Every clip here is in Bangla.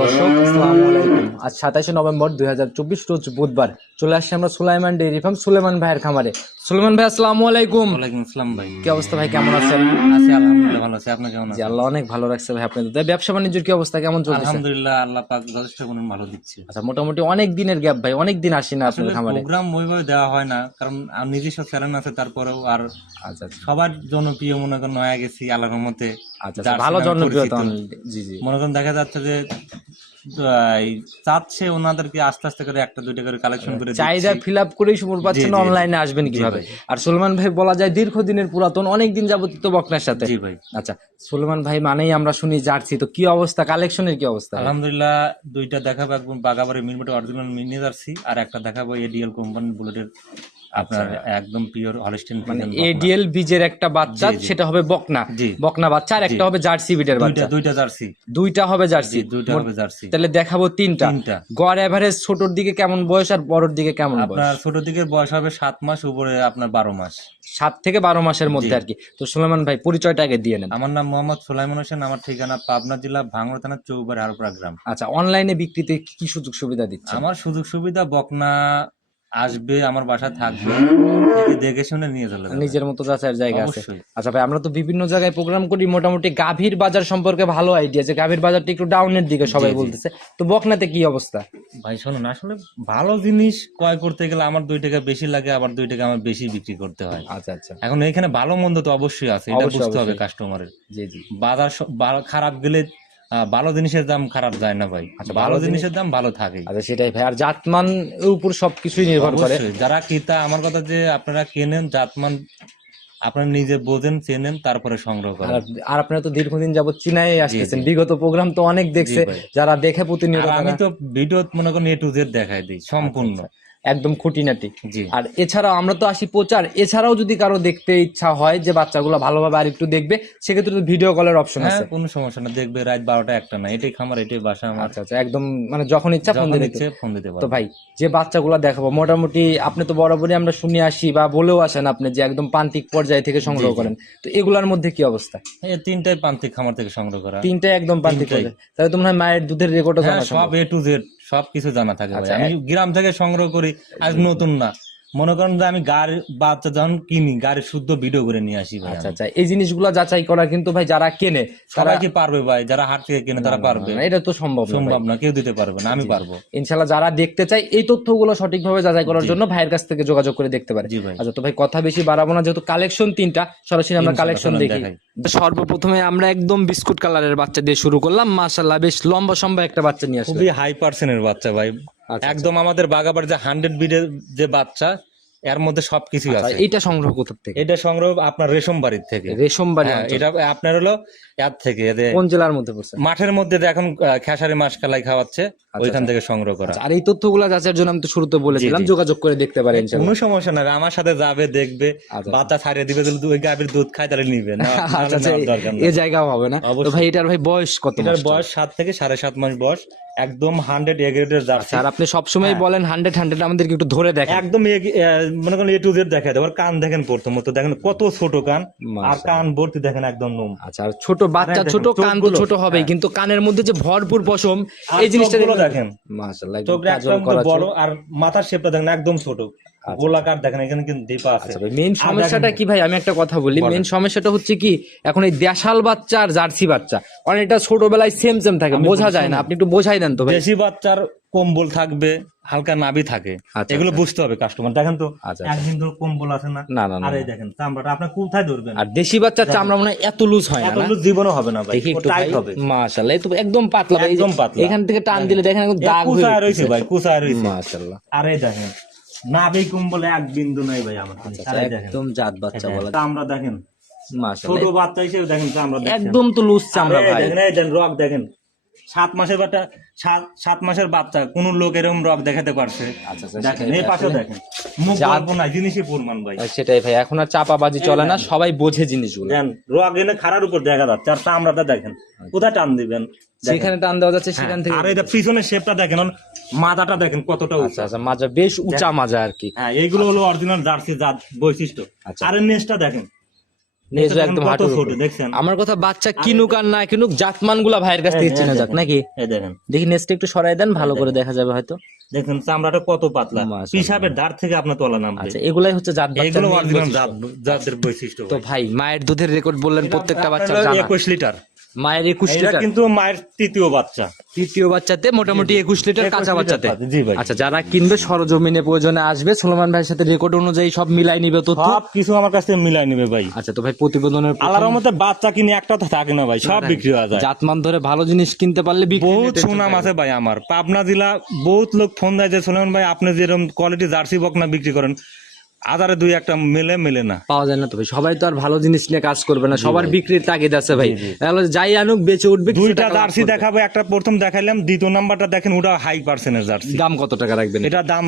দর্শক, আসসালামু আলাইকুম। আজ সাতাশে নভেম্বর দুই হাজার চব্বিশ রোজ বুধবার। চলে আসছি আমরা সুলাইমান ডেইরি ফার্ম সুলেমান ভাইয়ের খামারে। সুলেমান ভাই আসসালামু আলাইকুম। ওয়ালাইকুম আসসালাম ভাই। কি অবস্থা ভাই কেমন আছেন? আছি আলহামদুলিল্লাহ ভালো আছি। আপনি কেমন জি আছেন? আল্লাহ অনেক ভালো রাখছে ভাই আপনাদের। ব্যবসা বাণিজ্যের কি অবস্থা কেমন চলতেছে? আলহামদুলিল্লাহ আল্লাহ পাক যথেষ্ট গুণ ভালো দিচ্ছে। আচ্ছা মোটামুটি অনেক দিনের গ্যাপ ভাই অনেক দিন আসি না আপনাদের খামারে। প্রোগ্রাম ওইভাবে দেওয়া হয় না কারণ আর নিজস্ব চ্যানেল আছে তারপরেও আর আচ্ছা আচ্ছা। সবার জনপ্রিয় মনে করেন নয়া গেছি আল্লাহর মতে আচ্ছা আচ্ছা, ভালো জনপ্রিয়তা জি জি। মনে করেন দেখা যাচ্ছে যে চাচ্ছে ওনাদেরকে আস্তে আস্তে করে একটা দুইটা করে কালেকশন করে চাহিদা ফিল আপ করেই পাচ্ছেন জি। অনলাইনে আসবেন কীভাবে? আর সুলেমান ভাই বলা যায় দীর্ঘদিনের পুরাতন অনেক দিন যাবতীয় তো বকনার সাথে। জি ভাই। আচ্ছা সুলেমান ভাই মানেই আমরা শুনি জার্সি তো কি অবস্থা? কালেকশনের কি অবস্থা? আলহামদুলিল্লাহ দুইটা দেখাবো একদম বাগাবাড়ি অরিজিনাল মিনি জার্সি আর একটা দেখাবো এডিএল কোম্পানি বুলেটের আপনার একদম পিওর হলিস্টিন মানে এডিএল বীজের একটা বাচ্চা। সেটা হবে বকনা। বকনা বাচ্চা আর একটা হবে জার্সি বিটের দুইটা বাচ্চা। দুইটা জার্সি। দুইটা হবে জার্সি। দুইটা হবে জার্সি। তাহলে দেখাবো তিনটা। গড় এভারেজ ছোটর দিকে কেমন বয়স আর বড়র দিকে কেমন বয়স? আপনার ছোট দিকের বয়স হবে সাত মাস উপরে আপনার বারো মাস। সাত থেকে বারো মাসের মধ্যে আর কি। তো সুলাইমান ভাই পরিচয়টা আগে দিয়ে নেন। আমার নাম মোহাম্মদ সুলাইমান হোসেন আমার ঠিকানা পাবনা জেলা ভাঙড় থানা চৌবাড়ি হারপাড়া গ্রাম। আচ্ছা অনলাইনে বিক্রিতে কি কি সুযোগ সুবিধা দিচ্ছে আমার সুযোগ সুবিধা বকনা আসবে আমার বাসা থাকবে। দেখে- দেখে শুনে নিয়ে চলে যাবে। নিজের মতো যাচাইয়ের জায়গা আছে। আচ্ছা ভাই আমরা তো বিভিন্ন জায়গায় প্রোগ্রাম করি মোটামুটি গাভীর বাজার সম্পর্কে ভালো আইডিয়া যে গাভীর বাজারটা একটু ডাউনের দিকে সবাই। বলতেছে। তো বকনাতে কি অবস্থা? ভাই শোনুন আসলে ভালো জিনিস ক্রয় করতে গেলে আমার দুই টাকা বেশি লাগে আবার দুই টাকা আমার বেশি বিক্রি করতে হয়। আচ্ছা আচ্ছা। এখন এখানে ভালো মন্দ তো অবশ্যই আছে এটা বুঝতে হবে। কাস্টমারের জি জি। বাজার খারাপ গেলে ভালো জিনিসের দাম খারাপ যায় না ভাই। আচ্ছা, ভালো জিনিসের দাম ভালো থাকে আচ্ছা সেটাই ভাই। আর জাতমান উপর সবকিছুই নির্ভর করে। যারা ক্রেতা আমার কথা যে আপনারা কেনেন জাতমান আপনারা নিজে বোঝেন চেনেন তারপরে সংগ্রহ করেন। আর আর আপনারা তো দীর্ঘদিন যাবত চিনাই আসতেছেন। বিগত প্রোগ্রাম তো অনেক দেখছে। যারা দেখে প্রতিনিয়ত আমি তো ভিডিও মনে করেন এ টু জেড দেখাই দিই সম্পূর্ণ। একদম খুঁটিনাটি। আর এছাড়াও আমরা তো আসি প্রচার। এছাড়াও যদি কারও দেখতে ইচ্ছা হয় যে বাচ্চাগুলো ভালোভাবে আর একটু দেখবে সেক্ষেত্রে তো ভিডিও কলের অপশন আছে। কোনো সমস্যা না। দেখবে রাত বারোটা একটা না। এটাই খামার এটাই বাসা আমার। আচ্ছা আচ্ছা। একদম মানে যখন ইচ্ছা ফোন দিতে ফোন দিতে তো ভাই যে বাচ্চাগুলো দেখাবো মোটামুটি আপনি তো বরাবরই আমরা শুনে আসি বা বলেও আসেন আপনি যে একদম প্রান্তিক পর্যায় থেকে সংগ্রহ। করেন। তো এগুলার মধ্যে কি অবস্থা? তিনটাই প্রান্তিক খামার থেকে সংগ্রহ করা। তিনটাই একদম প্রান্তিক তাহলে তোমরা মায়ের দুধের রেকর্ডও হ্যাঁ জানা সব। এ টু জেড সব কিছু জানা থাকে ভাই। আচ্ছা, আমি গ্রাম থেকে সংগ্রহ করি আজ নতুন না। মনে করেন যে আমি গাড়ি বাচ্চা যখন কিনি গাড়ি শুদ্ধ ভিডিও করে নিয়ে আসি ভাই আচ্ছা। আচ্ছা এই জিনিসগুলো যাচাই করা কিন্তু ভাই যারা কেনে তারা কি পারবে ভাই? যারা হাট থেকে কেনে তারা পারবে। না, এটা তো সম্ভব সম্ভব না কেউ দিতে পারবে না আমি পারব। ইনশাল্লাহ যারা দেখতে চায় এই তথ্যগুলো সঠিকভাবে যাচাই করার জন্য ভাইয়ের কাছ থেকে যোগাযোগ করে দেখতে পারে। ভাই। আচ্ছা তো ভাই কথা বেশি বাড়াবো না যেহেতু কালেকশন তিনটা সরাসরি আমরা কালেকশন দেখি। সর্বপ্রথমে আমরা একদম বিস্কুট কালারের বাচ্চা দিয়ে শুরু করলাম। মাশাল্লাহ বেশ লম্বা সম্বা একটা বাচ্চা নিয়ে আসলো খুবই হাই পার্সেন্টের বাচ্চা ভাই। একদম আমাদের বাগাবার যে হান্ড্রেড বিডের যে বাচ্চা এর মধ্যে সবকিছু আচ্ছা, আছে। এইটা সংগ্রহ কোথা থেকে? এটা সংগ্রহ আপনার রেশম বাড়ির থেকে। রেশম বাড়ি হ্যাঁ, এটা আপনার হলো এর থেকে কোন জেলার মধ্যে পড়ছে? মাঠের মধ্যে এখন খেসারি মাছ কালাই খাওয়াচ্ছে ওইখান থেকে সংগ্রহ করা। আচ্ছা, আর এই তথ্যগুলো যাচাইয়ের জন্য আমি তো শুরুতে বলেছিলাম যোগাযোগ করে দেখতে পারেন কোনো সমস্যা নাই আমার সাথে যাবে দেখবে আচ্ছা। বাচ্চা ছাড়িয়ে দিবে যদি ওই গাভীর দুধ খায় তাহলে নিবে না আচ্ছা আচ্ছা নেওয়ার দরকার এ নেই। জায়গাও হবে না? তো ভাই এটার ভাই বয়স কত এটার বয়স সাত থেকে সাড়ে সাত মাস বয়স। একদম হান্ড্রেড এগ্রেডের জার্সি আর আপনি সবসময় হ্যাঁ। বলেন হান্ড্রেড হান্ড্রেড আমাদেরকে একটু ধরে দেখেন। একদম মনে করেন এ টু জেড দেখা দেয়। কান দেখেন প্রথমত দেখেন কত ছোট কান। আর কান ভর্তি দেখেন একদম নোম। আচ্ছা আর ছোট বাচ্চা ছোট কান তো ছোট হবে হ্যাঁ। কিন্তু কানের মধ্যে যে ভরপুর পশম এই জিনিসটা দেখেন। মাশাআল্লাহ একদম বড় আর মাথার শেপটা দেখেন একদম ছোট। গোলাকার দেখেন এখানে কিন্তু দীপা আছে। মেইন আর সমস্যাটা কি ভাই? আমি একটা কথা বলি। মেইন সমস্যাটা হচ্ছে কি এখন এই দেশাল বাচ্চা আর জার্সি বাচ্চা এটা ছোটবেলায় সেম সেম থাকে বোঝা যায় না। আপনি একটু বোঝাই দেন তো দেশি বাচ্চার কম্বল থাকবে হালকা নাভি থাকে। আচ্ছা, এগুলো আচ্ছা। বুঝতে হবে কাস্টমার দেখেন তো আচ্ছা, একদিন তো কম্বল আছে না? না না আর দেখেন চামড়াটা আপনি কোথায় ধরবেন আর দেশি বাচ্চার চামড়া মনে হয় এত লুজ হয় না এত লুজ জীবনও হবে না ভাই একটু টাইট হবে। মাশাআল্লাহ এই তো একদম পাতলা ভাই। একদম পাতলা। এখান থেকে টান দিলে দেখেন দাগ হয়ে রয়েছে ভাই কুচায় রয়েছে। মাশাআল্লাহ। আর দেখেন নাভি বলে এক বিন্দু নাই ভাই আমার। দেখেন। একদম জাত বাচ্চা বলে আমরা দেখেন। ছোট বাচ্চা হিসেবে দেখেন আমরা দেখেন। একদম তো লুজ চামড়া ভাই। দেখেন রক দেখেন। সাত মাসের বাচ্চা সাত সাত মাসের বাচ্চা কোন লোক এরকম রক দেখাতে পারছে। আচ্ছা, আচ্ছা, দেখেন এই পাশে দেখেন। মুখ গল্প নাই জিনিসই প্রমাণ ভাই। সেটাই ভাই এখন আর চাপাবাজি চলে না সবাই বোঝে জিনিসগুলো। দেন রক এনে খাড়ার উপর দেখা যাচ্ছে আর চামড়াটা দেখেন কোথায় টান দিবেন। যেখানে টান দেওয়া যাচ্ছে সেখান থেকে আর এটা পিছনের শেপটা দেখেন মাথাটা দেখেন কতটা আচ্ছা উঁচা। আচ্ছা মাজা বেশ উঁচা মাজা আর কি। হ্যাঁ এইগুলো হলো অরিজিনাল জার্সি জাত বৈশিষ্ট্য। আচ্ছা। আর নেসটা দেখেন একদম আমার কথা বাচ্চা কিনুক আর না কিনুক জাতমানগুলা ভাইয়ের কাছ থেকে চেনা যাক নাকি? দেখেন। দেখি নেক্সট একটু সরাই দেন ভালো করে দেখা যাবে হয়তো। দেখেন চামড়াটা কত পাতলা। পিসাবের ধার থেকে আপনার তোলা নাম আচ্ছা এগুলাই হচ্ছে জাত বাচ্চা এগুলো অরিজিনাল বৈশিষ্ট্য। জাতের বৈশিষ্ট্য তো ভাই। মায়ের দুধের রেকর্ড বললেন প্রত্যেকটা বাচ্চা জানা। একুশ লিটার মায়ের একুশ লিটার? কিন্তু মায়ের তৃতীয় বাচ্চা। তৃতীয় বাচ্চাতে মোটামুটি একুশ লিটার 21 কাঁচা বাচ্চাতে। আচ্ছা যারা কিনবে সরজমিনে প্রয়োজনে আসবে সুলেমান ভাইয়ের সাথে রেকর্ড অনুযায়ী সব মিলাই নিবে তথ্য? সব কিছু আমার কাছে মিলাই নিবে ভাই। আচ্ছা তো ভাই প্রতিবেদনের আল্লাহর মধ্যে বাচ্চা কিনে একটা তো থাকে না ভাই সব বিক্রি হয়ে যায়। জাতমান ধরে ভালো জিনিস কিনতে পারলে বিক্রি বহুত সুনাম আছে ভাই আমার। পাবনা জেলা বহুত লোক ফোন দেয় যে সোলেমান ভাই আপনি যেরকম কোয়ালিটি জার্সি বকনা বিক্রি করেন আদারে দুই একটা মেলে মেলে না। পাওয়া যায় না তো ভাই। সবাই তো আর ভালো জিনিস নিয়ে কাজ করবে না। সবার বিক্রির তাগিদ আছে ভাই। তাহলে যাই আনুক বেঁচে উঠবে দুইটা জার্সি। দেখাবো একটা প্রথম দেখাইলাম দ্বিতীয় নাম্বারটা দেখেন ওটা হাই পার্সেন্টের জার্সি। দাম কত টাকা রাখবেন? এটা দাম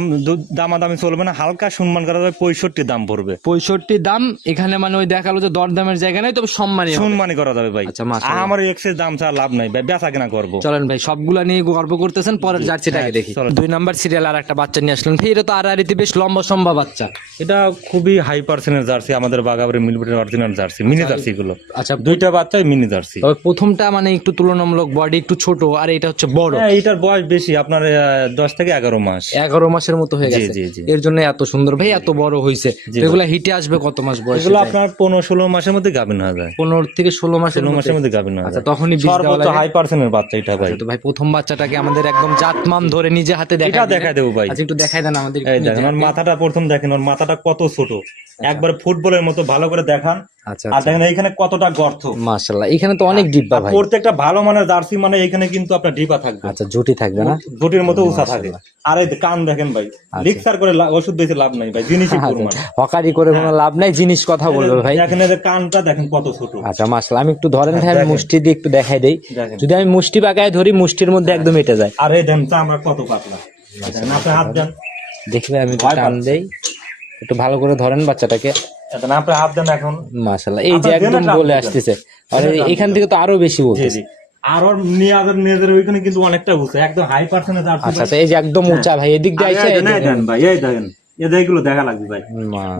দামাদামি চলবে না হালকা সম্মান করা যাবে পঁয়ষট্টি দাম পড়বে। পঁয়ষট্টি দাম এখানে মানে ওই দেখাল যে দরদামের জায়গা নাই তবে সম্মানই। সম্মানই করা যাবে ভাই। আচ্ছা। আমার এক্সের দাম ছাড়া লাভ নাই ভাই বেচা কিনা করব। চলেন ভাই সবগুলা নিয়ে গর্ব করতেছেন পরের জার্সিটাকে দেখি। চলেন। দুই নাম্বার সিরিয়াল আর একটা বাচ্চা নিয়ে আসলেন। এটা তো আর বেশ লম্বা সম্ভব বাচ্চা। এটা খুবই হাই পার্সেন্টের জার্সি আমাদের বাগাবাড়ি মিলবিটের অরিজিনাল জার্সি মিনি জার্সি গুলো। আচ্ছা দুইটা বাচ্চাই মিনি জার্সি তবে প্রথমটা মানে একটু তুলনামূলক বডি একটু ছোট আর এটা হচ্ছে বড়। হ্যাঁ এটার বয়স বেশি আপনার দশ থেকে এগারো মাস। এগারো মাসের মতো হয়ে গেছে। এর জন্য এত সুন্দর ভাই এত বড় হয়েছে জি, এগুলা হিটে আসবে কত মাস বয়স এগুলো আপনার পনেরো ষোলো মাসের মধ্যে গাভিন হয়ে যায়। পনেরো থেকে ষোলো মাসের ষোলো মধ্যে মাসের মধ্যে গাভিন হয়ে আচ্ছা যায়। তখনই সর্বোচ্চ হাই পার্সেন্টের বাচ্চা এটা ভাই। আচ্ছা, তো ভাই প্রথম বাচ্চাটাকে আমাদের একদম জাতমান ধরে নিজে হাতে দেখা এটা দেখাই দেবো ভাই। আচ্ছা একটু দেখাই দেন আমাদের মাথাটা প্রথম দেখেন ওর মাথাটা কত ছোট? একবার ফুটবলের মতো ভালো করে দেখান। আচ্ছা আর দেখেন এইখানে কতটা গর্ত। এখানে তো অনেক ডিব্বা ভাই। প্রত্যেকটা ভালো মানের জার্সি মানে এখানে কিন্তু আপনার ডিপা থাকবে। আচ্ছা জুটি থাকবে না? গুটির মতো উঁচা থাকে। আর এই কান দেখেন ভাই লিক্সার করে ওষুধ দিয়েছে লাভ নাই ভাই জিনিসই পরিমাণ। হকারি করে কোনো লাভ নাই জিনিস কথা বলবে ভাই। দেখেন কানটা দেখেন কত ছোট। আচ্ছা আমি একটু ধরেন ভাই আমি মুষ্টি দিয়ে একটু দেখাই দেই। যদি আমি মুষ্টি পাকায় ধরি মুষ্টির মধ্যে একদম এটে যায়। আর এই দেন চামড়া কত পাতলা। আপনি হাত দেন। দেখি ভাই আমি টান দেই। একটু ভালো করে ধরেন বাচ্চাটাকে। দেখেন, হাত দেন এখন। এই যে একদম বলে আসতেছে। আর এখান থেকে তো আরও বেশি বলতেছে। আর ওইখানে কিন্তু অনেকটা উঁচু একদম হাই পার্সেন্টেজ আচ্ছা আচ্ছা এই যে একদম উঁচা ভাই এদিক দিয়ে আইসা এই দেন, ভাই এই দেখেন। দেখা লাগবে ভাই।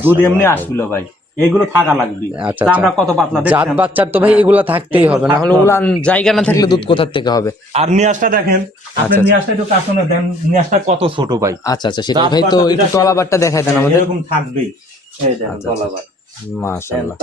দুধ এমনি আসছিল ভাই। এইগুলো থাকা লাগবে। আচ্ছা, আমরা আচ্ছা। কত পাতলা জাত বাচ্চার তো ভাই এগুলো থাকতেই হবে না হলে উলান জায়গা না থাকলে দুধ কোথা থেকে হবে? আর নিয়াসটা দেখেন আপনি নিয়াসটা একটু কাটুন দেন নিয়াসটা কত ছোট ভাই। আচ্ছা আচ্ছা সেটা ভাই তো এটা একটু তলাবারটা দেখাই দেন আমাদের। এরকম থাকবেই। এই দেখেন আচ্ছা, তলাবার মাশাআল্লাহ।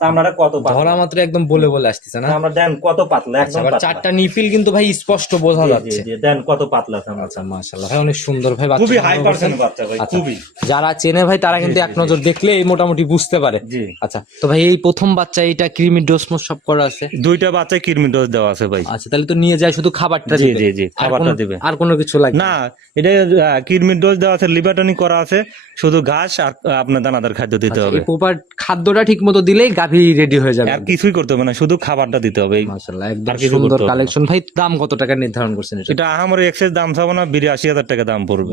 চামড়াটা কত ধরা মাত্র একদম বলে বলে আসতেছে না? আমরা দেন কত পাতলা আচ্ছা একদম। চারটা নিপিল কিন্তু ভাই স্পষ্ট বোঝা যাচ্ছে। দেন কত পাতলা চামড়া আচ্ছা মাশাআল্লাহ ভাই অনেক সুন্দর ভাই বাচ্চা খুবই হাই পার্সেন্ট বাচ্চা ভাই আচ্ছা খুবই। যারা চেনে ভাই তারা কিন্তু এক নজর দেখলে মোটামুটি বুঝতে পারে। আচ্ছা তো ভাই এই প্রথম বাচ্চা এটা ক্রিমি ডোজ সব করা আছে? দুইটা বাচ্চায় কিরমি ডোজ দেওয়া আছে ভাই। আচ্ছা তাহলে তো নিয়ে যায় শুধু খাবারটা জি, জি, জি, খাবারটা দিবে। আর কোনো কিছু লাগে না? এটা আহ, কিরমির ডোজ দেওয়া আছে লিবাটনি করা আছে শুধু ঘাস আর আপনার দানাদার খাদ্য দিতে হবে। প্রপার খাদ্যটা ঠিক মতো দিলেই গাভী রেডি হয়ে যাবে আর কিছুই করতে হবে না শুধু খাবারটা দিতে হবে। মাশাআল্লাহ একদম সুন্দর। কালেকশন ভাই দাম কত টাকা নির্ধারণ করছেন এটা? এটা আমার এক্সেস দাম চাবো না টাকা দাম পড়বে।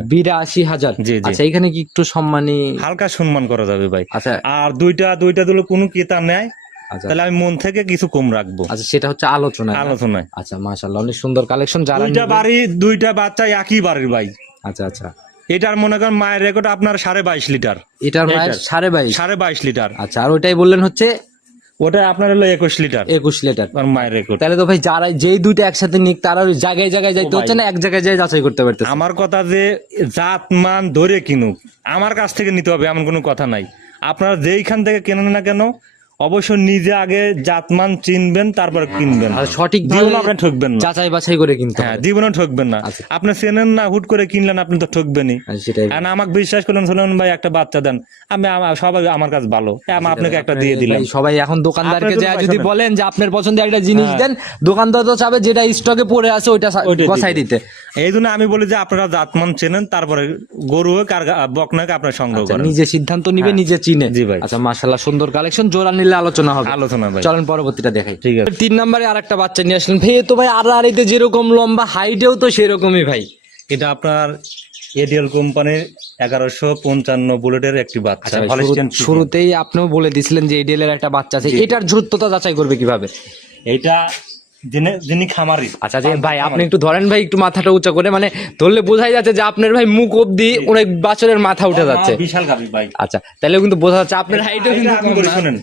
জি। আচ্ছা এখানে কি একটু সম্মানী হালকা সম্মান করা যাবে ভাই। আচ্ছা। আর দুইটা দুইটা দিলে কোনো নেয় আচ্ছা। তাহলে আমি মন থেকে কিছু কম রাখব। আচ্ছা সেটা হচ্ছে আলোচনা আলোচনায়। আচ্ছা মাশাআল্লাহ অনেক সুন্দর কালেকশন যারা দুইটা বাড়ি দুইটা বাচ্চা একই বাড়ির ভাই। আচ্ছা আচ্ছা। এটার মনে করেন মায়ের রেকর্ড আপনার সাড়ে বাইশ লিটার। এটার মায়ের সাড়ে বাইশ? সাড়ে বাইশ লিটার। আচ্ছা আর ওইটাই বললেন হচ্ছে ওটা আপনার হলো একুশ লিটার। একুশ লিটার। মায়ের রেকর্ড তাহলে তো ভাই যারা যেই দুইটা একসাথে নিক তারা ওই জায়গায় জায়গায় যাইতে হচ্ছে না এক জায়গায় যাই যাচাই করতে পারতেছে। আমার কথা যে জাত মান ধরে কিনুক আমার কাছ থেকে নিতে হবে এমন কোনো কথা নাই। আপনারা যেইখান থেকে কেনেন না কেন অবশ্য নিজে আগে জাতমান চিনবেন তারপর কিনবেন। আর সঠিক জীবন আপনি ঠকবেন না। যাচাই বাছাই করে কিনতে হ্যাঁ জীবনে ঠকবেন না। আচ্ছা। আপনি চেনেন না হুট করে কিনলেন আপনি তো ঠকবেনই। আর আমাকে বিশ্বাস করলেন শুনলেন ভাই একটা বাচ্চা দেন। আমি সবাই আমার কাছে ভালো। আমি আপনাকে একটা দিয়ে দিলাম। সবাই এখন দোকানদারকে যা যদি বলেন যে আপনার পছন্দের একটা জিনিস হ্যাঁ। দেন দোকানদার তো চাবে যেটা স্টকে পড়ে আছে ওইটা বসাই দিতে। এই জন্য আমি বলি যে আপনারা জাতমান চেনেন তারপরে গরু হোক আর বকনাকে আপনার সংগ্রহ আচ্ছা, করেন। নিজে সিদ্ধান্ত নিবে নিজে চিনে। জি ভাই। আচ্ছা মাশাআল্লাহ সুন্দর কালেকশন জোড়া নিলে আলোচনা হবে। আলোচনা ভাই। চলেন পরবর্তীটা দেখাই। ঠিক আছে। তিন নম্বরে আর একটা বাচ্চা নিয়ে আসলেন। ভাই তো ভাই আর আড়াআড়িতে যেরকম লম্বা হাইটেও তো সেরকমই ভাই। এটা আপনার এডিএল কোম্পানির এগারোশো পঞ্চান্ন বুলেটের একটি বাচ্চা। আচ্ছা শুরুতেই আপনিও বলে দিছিলেন যে এডিএল এর একটা বাচ্চা আছে। এটার দ্রুততা যাচাই করবে কীভাবে? এইটা যিনি খামারি। আচ্ছা যে ভাই আপনি একটু ধরেন ভাই একটু মাথাটা উঁচা করে। মানে ধরলে বোঝাই যাচ্ছে যে আপনার ভাই মুখ অব্দি অনেক বাছরের মাথা উঠে যাচ্ছে। বিশাল গাভী ভাই। আচ্ছা তাহলে কিন্তু বোঝা যাচ্ছে আপনার হাইটও কিন্তু। শুনেন।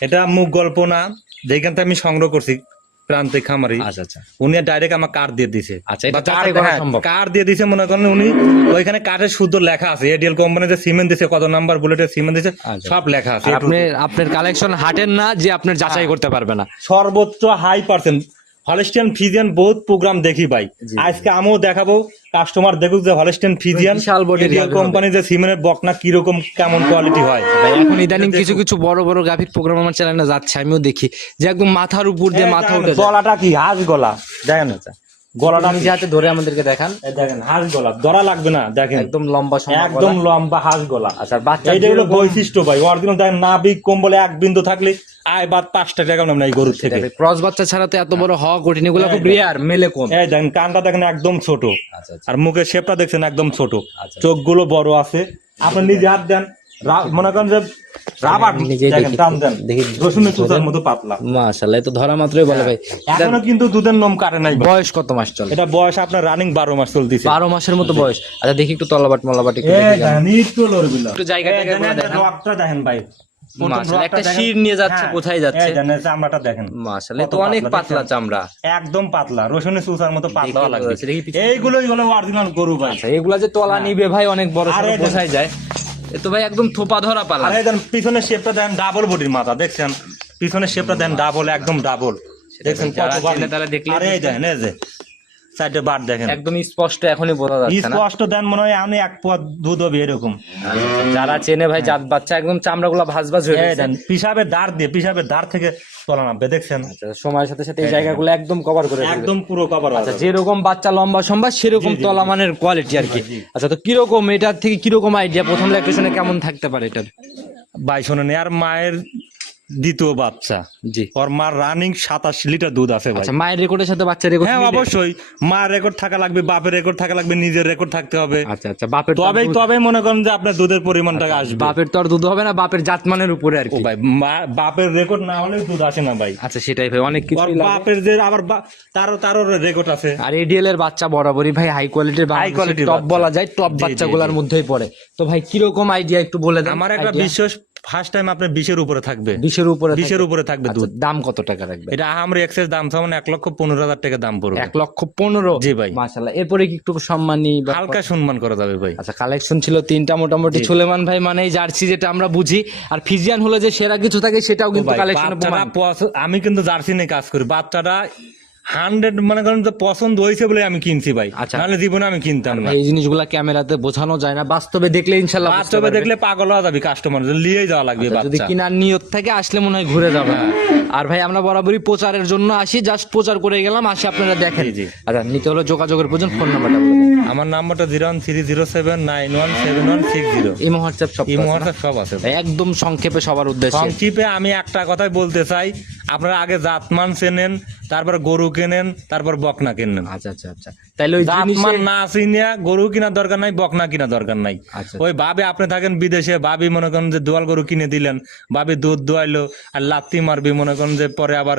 এটা মুখ গল্প না যেখান থেকে আমি সংগ্রহ করছি প্রান্তিক খামারি। আচ্ছা আচ্ছা। উনি ডাইরেক্ট আমার কার্ড দিয়ে দিছে। আচ্ছা, এটা বা যাচাই card- করা হ্যাঁ, সম্ভব। card দিয়ে দিছে মনে করেন উনি ওইখানে কার্ডের শুদ্ধ লেখা আছে। এডিএল কোম্পানিতে সিমেন্ট দিছে কত নাম্বার বুলেটের সিমেন্ট দিছে আচ্ছা। সব লেখা আছে। আপনি আপনার কালেকশন হাটেন না যে আপনার যাচাই করতে পারবে না। সর্বোচ্চ হাই পার্সেন্ট হলিস্টিয়ান ফিজিয়ান বহুত প্রোগ্রাম দেখি ভাই। আজকে আমিও দেখাবো কাস্টমার দেখুক যে হলিস্টিয়ান ফিজিয়ান শাল বডি রিয়েল কোম্পানি যে সিমেন্টের বকনা কীরকম কেমন কোয়ালিটি হয়। এখন ইদানিং কিছু কিছু বড় বড় গ্রাফিক প্রোগ্রাম আমার চ্যানেলে যাচ্ছে আমিও দেখি। যে একদম মাথার উপর দিয়ে মাথা উঠে গলাটা কি হাঁস গলা। দেখেন গলাটা নিজে হাতে ধরে আমাদেরকে দেখান। দেখেন হাঁস গলা। ধরা লাগবে না দেখেন। একদম লম্বা একদম লম্বা হাঁস গলা। আচ্ছা বাচ্চা এইটা হলো বৈশিষ্ট্য ভাই। অরিজিনাল দেখেন নাবিক কম্বলে এক বিন্দু থাকলে আয় বাদ পাঁচটা টাকা নাম এই গরুর থেকে। ক্রস বাচ্চা ছাড়া তো এত বড় হওয়া কঠিন এগুলো খুব রিয়ার মেলে কম এই দেখেন কানটা দেখেন একদম ছোট। আচ্ছা আচ্ছা। আর মুখের শেপটা দেখছেন একদম ছোট। আচ্ছা। চোখগুলো বড় আছে। আপনি নিজে হাত দেন। মনে করেন যে রাবার নিজেই দেখেন দেখি। টান দেন। রসুনের চুচার মতো পাতলা। মাশাআল্লাহ তো ধরা মাত্রই বলে ভাই। এখনও কিন্তু দুধের নম নাই। বয়স কত মাস চলে? এটা বয়স আপনার রানিং বারো মাস চলতেছে। বারো মাসের মতো বয়স। আচ্ছা দেখি একটু তলাবাট মলাবাট জায়গা দেখেন, ভাই। শির নিয়ে যাচ্ছে, হ্যাঁ, কোথায় যাচ্ছে? চামড়াটা দেখেন। মাশাআল্লাহ কত তো অনেক পাতলা চামড়া। একদম পাতলা। রসুনের মতো পাতলা। এইগুলোই হলো অরিজিনাল গরু ভাই। আচ্ছা এগুলা যে তলা নিবে ভাই অনেক বড় আরে বোঝাই যায়। এ তো ভাই একদম থোপা ধরা পালা। আর দেখেন পিছনের শেপটা দেন ডাবল বডির মাথা দেখছেন? পিছনের শেপটা দেন ডাবল একদম ডাবল দেখছেন কত বার তারা আরে এই এই যে। চারটে বার দেখেন। একদম স্পষ্ট এখনই বোঝা যাচ্ছে না। স্পষ্ট দেন মনে হয় আমি এক পথ দুধ হবে এরকম। যারা চেনে ভাই জাত বাচ্চা একদম চামড়া গুলা ভাজ ভাজ হয়ে এই গেছে। দেন পিসাবের দাঁড় দিয়ে পিসাবের দাঁড় থেকে তলা নামবে দেখছেন? আচ্ছা, সময়ের সাথে সাথে এই জায়গাগুলো একদম কভার করে একদম পুরো কভার আচ্ছা যেরকম বাচ্চা লম্বা সম্ভব সেরকম তলা মানের কোয়ালিটি আর কি। আচ্ছা তো কীরকম এটার থেকে কীরকম আইডিয়া প্রথম ল্যাকটেশনে কেমন থাকতে পারে এটার? ভাই শোনেন আর মায়ের দ্বিতীয় বাচ্চা। জি। ওর মার রানিং সাতাশ লিটার দুধ আছে ভাই। আচ্ছা মায়ের রেকর্ডের সাথে বাচ্চার রেকর্ড হ্যাঁ অবশ্যই। মার রেকর্ড থাকা লাগবে বাপের রেকর্ড থাকা লাগবে নিজের রেকর্ড থাকতে হবে। আচ্ছা আচ্ছা বাপের তো আর তবেই দুধ- তবে মনে করেন যে আপনার দুধের পরিমাণটা আসবে। বাপের তো আর দুধ হবে না বাপের জাতমানের উপরে আর কি। ভাই বাপের রেকর্ড না হলে দুধ আসে না ভাই। আচ্ছা সেটাই ভাই অনেক কিছু বাপের যে আবার তারও তারও রেকর্ড আছে। আর এডিএল এর বাচ্চা বরাবরই ভাই হাই কোয়ালিটির High quality টপ বলা যায় টপ বাচ্চাগুলোর মধ্যেই পড়ে। তো ভাই কীরকম আইডিয়া একটু বলে দেন? আমার একটা বিশ্বাস ফার্স্ট টাইম আপনার বিশের উপরে থাকবে। বিশের উপরে বিশের উপরে থাকবে আচ্ছা, দুধ। দাম কত টাকা রাখবে এটা আহামরি এক্সেস দাম সামান এক লক্ষ পনেরো হাজার টাকা দাম পড়বে। এক লক্ষ পনেরো? জি ভাই। মাসাল্লাহ এরপরে কি একটু সম্মানী বা হালকা সম্মান করা যাবে ভাই। আচ্ছা কালেকশন ছিল তিনটা মোটামুটি। সুলেমান ভাই মানে এই জার্সি যেটা আমরা বুঝি। আর ফিজিয়ান হলে যে সেরা কিছু থাকে সেটাও কিন্তু কালেকশনে আমি কিন্তু জার্সি নিয়ে কাজ করি। বাচ্চাটা হান্ড্রেড মনে করেন যে পছন্দ হয়েছে বলে আমি কিনছি ভাই। আচ্ছা। নাহলে জীবনে আমি কিনতাম না। এই জিনিসগুলা ক্যামেরাতে বোঝানো যায় না। বাস্তবে দেখলে ইনশাল্লাহ বাস্তবে দেখলে পাগল হওয়া যাবে কাস্টমার লিয়েই যাওয়া লাগবে যদি বাচ্চা। কিনার নিয়ত থেকে আসলে মনে হয় ঘুরে যাবে। আর ভাই আমরা বরাবরই প্রচারের জন্য আসি। জাস্ট প্রচার করে গেলাম আসি আপনারা দেখেন। জি। আচ্ছা নিতে হলো যোগাযোগের প্রয়োজন ফোন নাম্বারটা আমার নাম্বারটা zero one three zero seven nine one seven one six zero. এই হোয়াটসঅ্যাপ সব এই? মুহূর্তে সব আছে একদম সংক্ষেপে সবার উদ্দেশ্যে। সংক্ষিপে আমি একটা কথাই বলতে চাই। আপনারা আগে জাতমান চেনেন তারপর গরু কেনেন তারপর বকনা কেনেন আচ্ছা আচ্ছা আচ্ছা। তাইলে ওই জাতমান জিনিসে না চিনিয়া গরু কেনার দরকার নাই বকনা কেনা দরকার নাই। আচ্ছা। ওই ভাবে আপনি থাকেন বিদেশে ভাবি মনে করেন যে দোয়াল গরু কিনে দিলেন ভাবি দুধ দোয়াইলো আর লাত্তি মারবি মনে করেন যে পরে আবার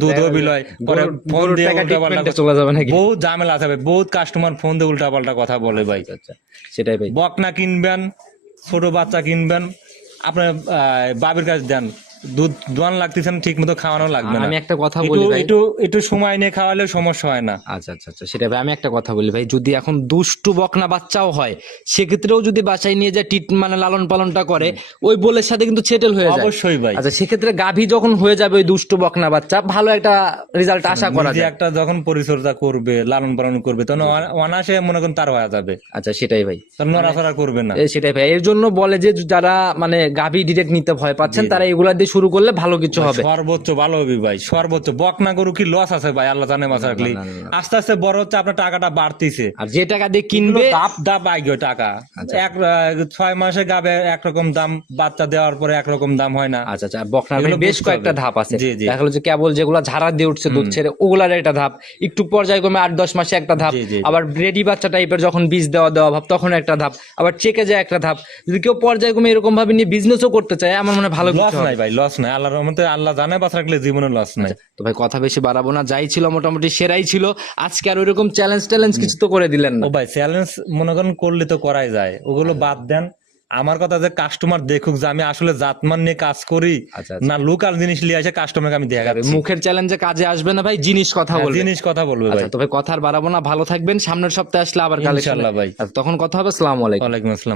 দুধ বিলয় পরে ফোন দিয়ে উল্টা পাল্টা চলে যাবে নাকি? বহুত ঝামেলা ভাই বহুত কাস্টমার ফোন দিয়ে উল্টা পাল্টা কথা বলে ভাই। আচ্ছা সেটাই ভাই। বকনা কিনবেন ছোট বাচ্চা কিনবেন আপনার আহ, বাবির কাছে দেন। দুধ দোয়ান লাগতেছেন ঠিক মতো খাওয়ানো লাগবে না। আমি একটা কথা বলি ভাই। একটু একটু সময় নিয়ে খাওয়ালে সমস্যা হয় না। আচ্ছা আচ্ছা আচ্ছা সেটা ভাই আমি একটা কথা বলি ভাই যদি এখন দুষ্টু বকনা বাচ্চাও হয় সেক্ষেত্রেও যদি বাসায় নিয়ে যায় টিট মানে লালন পালনটা করে ওই বোলের সাথে কিন্তু সেটেল হয়ে যায়। অবশ্যই ভাই। আচ্ছা সেক্ষেত্রে গাভী যখন হয়ে যাবে ওই দুষ্টু বকনা বাচ্চা ভালো একটা রেজাল্ট আশা করা নিজে যায়। একটা যখন পরিচর্যা করবে লালন পালন করবে তখন অনা- অনায়াসে মনে করেন তার হয়ে যাবে। আচ্ছা সেটাই ভাই। নড়াচড়া করবে না। সেটাই ভাই। এর জন্য বলে যে যারা মানে গাভী ডিরেক্ট নিতে ভয় পাচ্ছেন তারা এগুলা দিয়ে শুরু করলে ভালো কিছু হবে। সর্বোচ্চ ভালো হবে ভাই সর্বোচ্চ। বকনা গরু কি লস আছে ভাই আল্লাহ জানে মাসা রাখলি। না, না, আস্তে আস্তে বড় হচ্ছে আপনার টাকাটা বাড়তিছে। আর যে টাকা দিয়ে কিনবে দাপ দাপ আইগো টাকা। আচ্ছা। এক ছয় মাসে গাবে একরকম দাম বাচ্চা দেওয়ার পরে একরকম দাম হয় না। আচ্ছা আচ্ছা বকনার বেশ কয়েকটা ধাপ আছে। দেখা গেলো যে কেবল যেগুলো ঝাড়া দিয়ে উঠছে দুধ ছেড়ে ওগুলার একটা ধাপ। একটু পর্যায়ক্রমে আট দশ মাসে একটা ধাপ। আবার রেডি বাচ্চা টাইপের যখন বীজ দেওয়া দেওয়া ভাব তখন একটা ধাপ। আবার চেকে যায় একটা ধাপ। যদি কেউ পর্যায়ক্রমে এরকম ভাবে নিয়ে বিজনেসও করতে চায় আমার মনে হয় ভালো কিছু। নাই ভাই লস নাই আল্লাহর রহমতে আল্লাহ জানে বাস রাখলে জীবনে লস নাই। তো ভাই কথা বেশি বাড়াবো না যাই ছিল মোটামুটি সেরাই ছিল। আজকে আর ওইরকম চ্যালেঞ্জ ট্যালেঞ্জ কিছু তো করে দিলেন না। ও ভাই চ্যালেঞ্জ মনে করেন করলে তো করাই যায়। ওগুলো বাদ দেন। আমার কথা যে কাস্টমার দেখুক যে আমি আসলে জাতমান নিয়ে কাজ করি আচ্ছা, না লোকাল জিনিস নিয়ে আসে কাস্টমারকে আমি দেখা যাবে মুখের চ্যালেঞ্জে কাজে আসবে না ভাই জিনিস কথা হ্যাঁ, বলবে। জিনিস কথা বলবে ভাই। আচ্ছা তবে কথা আর বাড়াবো না ভালো থাকবেন সামনের সপ্তাহে আসলে আবার কালেকশন ভাই। তখন কথা হবে আসসালামু আলাইকুম। ওয়ালাইকুম আসসালাম।